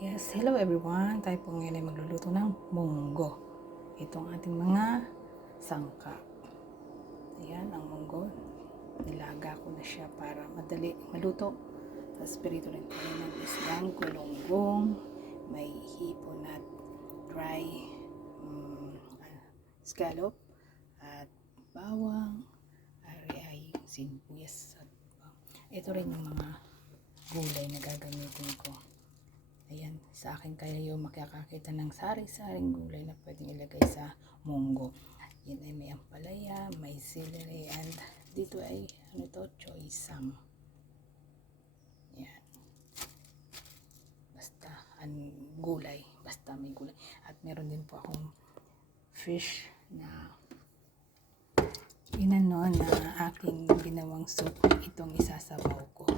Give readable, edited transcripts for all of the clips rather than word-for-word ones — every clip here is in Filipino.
Yes, hello everyone. Tayo po ngayon ay magluluto ng munggo. Itong ating mga sangkap. Ayan, ang munggo. Nilaga ko na siya para madali maluto. Tapos pirito rin tayo ng isang kulunggong. May hipon at dry scallop at bawang. Ay sibuyas. Ito rin yung mga gulay na gagamitin ko. Ayan, sa akin kayo makakakita ng sari-saring gulay na pwedeng ilagay sa munggo. Yan ay may ampalaya, may celery, and dito ay choy sam. Yan. Basta gulay, basta may gulay. At meron din po akong fish na aking ginawang soup. Itong isasabaw ko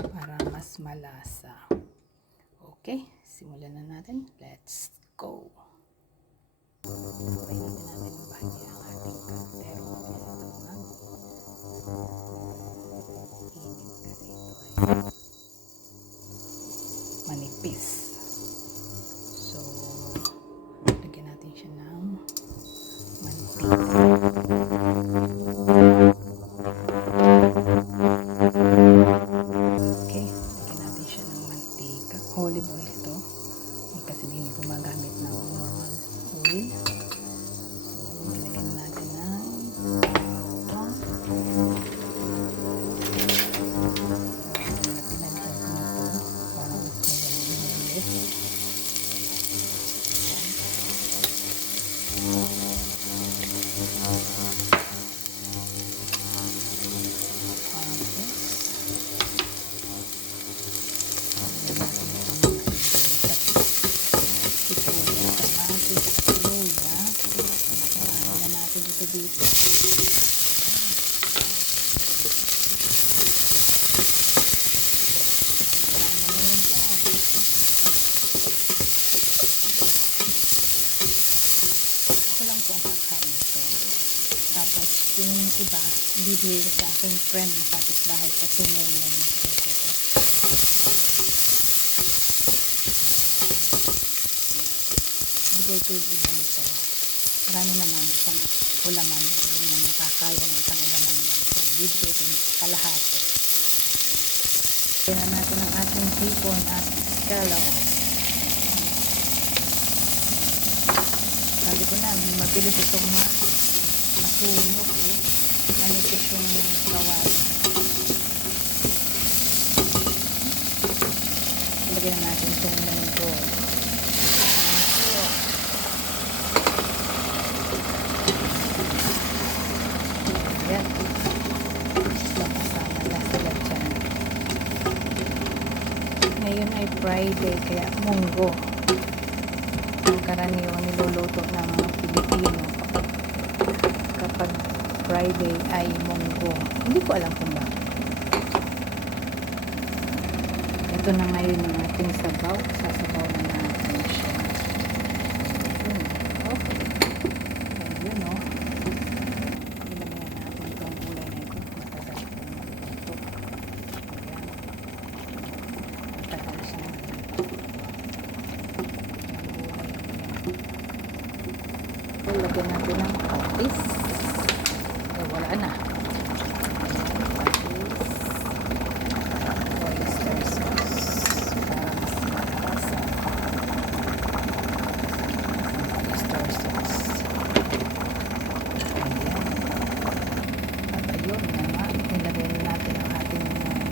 para mas malasa. Okay, simulan na natin. Let's go! Painitin natin ang bahagi ng ating kaldero. Init kasi ito ay manipis. So, lagyan natin siya ng mantika. Olive oil ito kasi hindi gumagamit ng normal oil. So, ilagyan natin ng bawang. Pinagdag ko na ito para mas magalit. Dito. Ako lang po ang kakain ito. Tapos yung iba, bibigay ko sa aking friend na kapitbahay kasi may yan ito. Bigay ko yung iba nito. Marami naman isang ulaman yung nakakaya ng isang ulaman yan. So, bibigay ko yung kalahati. Tignan natin ang ating hipon at scallop. Sabi ko na, mabilis itong masunog eh. Manipis yung kawali. Lagyan na natin itong munggo. Yan. Kasama na sila dyan. Ngayon ay Friday, kaya munggo. Ang karaniwang niluluto ng mga Pilipino kapag Friday ay munggo. Hindi ko alam kung bakit. Ito na ngayon yung ating sabaw. Sasabaw na natin siya. Okay. Ayun o. Lagyan natin ng patis. Wala na. Oyster sauce. Para mas malasa. Oyster sauce. Ayan. At ayun na nga. Nilagay natin ang ating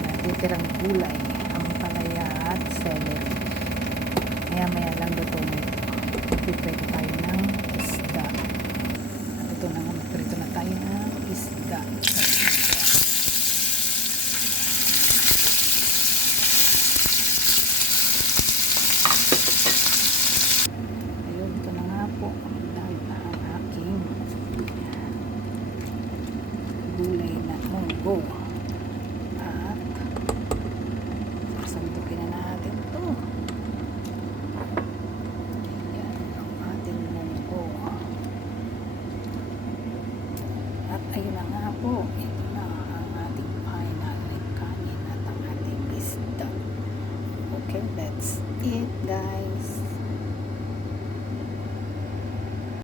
natitirang gulay. Ampalaya at celery. Maya lang luto na ito. Prepare tayo ng isda. At ito na nga, magprito na tayo ng isda. Ayun, ito na nga po. Dahil na ang aking gulay na munggo. At sasandukin na natin ito. At ayun na nga po, ito na ang ating final na kanin at ang ating isda. Okay, that's it. guys.